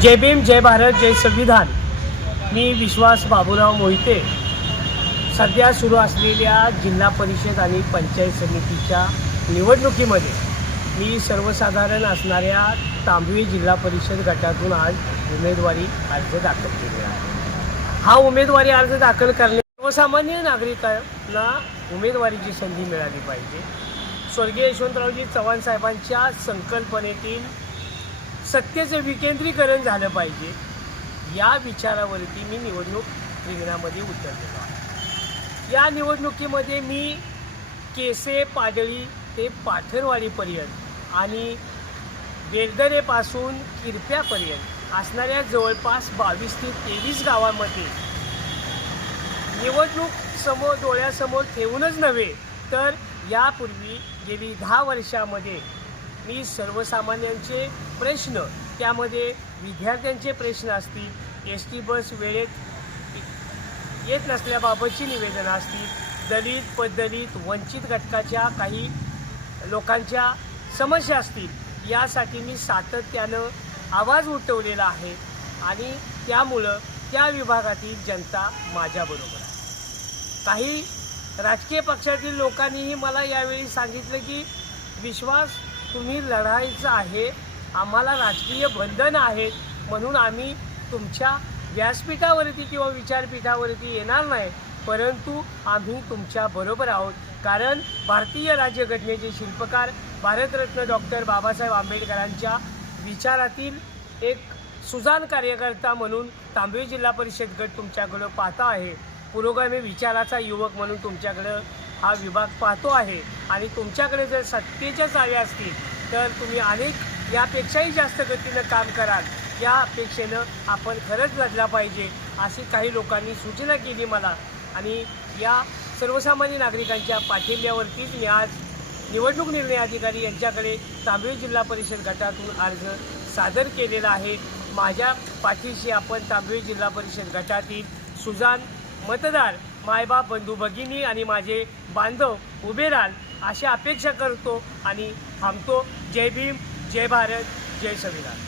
जय भीम, जय भारत, जय संविधान। मी विश्वास बाबूराव मोहिते सध्या सुरू असलेल्या जिल्हा परिषद आणि पंचायत समितीच्या निवडणुकीमध्ये मी सर्वसाधारण असणाऱ्या तांबवे जिल्हा परिषद गटातून आज उमेदवारी अर्ज दाखल केलेला आहे। हा उमेदवारी अर्ज दाखल करणे सर्वसामान्य नागरिकांना उमेदवारीची संधी मिळाली पाहिजे। स्वर्गीय यशवंतरावजी चव्हाण साहेबांच्या संकल्पनेतील सत्तेचे विकेंद्रीकरण झालं पाहिजे, या विचारावरती मी निवडणूक रिंगणामध्ये उतरलेलो आहे। या निवडणुकीमध्ये मी केसे पाडळी ते पाठणवाडीपर्यंत आणि बेलदरेपासून किरप्यापर्यंत असणाऱ्या जवळपास 22 ते 23 गावांमध्ये निवडणूक डोळ्यासमोर ठेवूनच नव्हे तर यापूर्वी गेली 10 वर्षामध्ये मी सर्वसामान्यांचे प्रश्न, त्यामध्ये विद्यार्थ्यांचे प्रश्न असतील, एस टी बस वेळेत येत नसल्याबाबतची निवेदनं असतील, दलित, पददलित, वंचित घटकाच्या काही लोकांच्या समस्या असतील, यासाठी मी सातत्यानं आवाज उठवलेला आहे आणि त्यामुळं त्या विभागातील जनता माझ्याबरोबर आहे। काही राजकीय पक्षातील लोकांनीही मला यावेळी सांगितलं की विश्वास, तुम्ही लढायचं आहे, आम्हाला राजकीय बंधन आहेत म्हणून आम्ही तुमच्या व्यासपीठावरती किंवा विचारपीठावरती येणार नाही, परंतु आम्ही तुमच्या बरोबर आहोत। कारण भारतीय राज्यघटनेचे शिल्पकार भारतरत्न डॉक्टर बाबासाहेब आंबेडकरांच्या विचारातील एक सुजाण कार्यकर्ता म्हणून तांबवे जिल्हा परिषद गट तुमच्याकडं पाहता आहे। पुरोगामी विचाराचा युवक म्हणून तुमच्याकडं हा विभाग पाहतो आहे आणि तुमच्याकडे जर सत्तेच्या चाव्या असतील तर तुम्ही अनेक यापेक्षाही जास्त गतीनं काम कराल। या अपेक्षेनं आपण खरंच लढला पाहिजे अशी काही लोकांनी सूचना केली मला आणि या सर्वसामान्य नागरिकांच्या पाठिंब्यावरतीच मी आज निवडणूक निर्णय अधिकारी यांच्याकडे तांबवे जिल्हा परिषद गटातून अर्ज सादर केलेला आहे। माझ्या पाठीशी आपण तांबवे जिल्हा परिषद गटातील सुजाण मतदार, मायबाप, बंधू भगिनी आणि माझे बांधव उभे राहाल अशी अपेक्षा करतो आणि थांबतो। जय भीम, जय भारत, जय संविधान।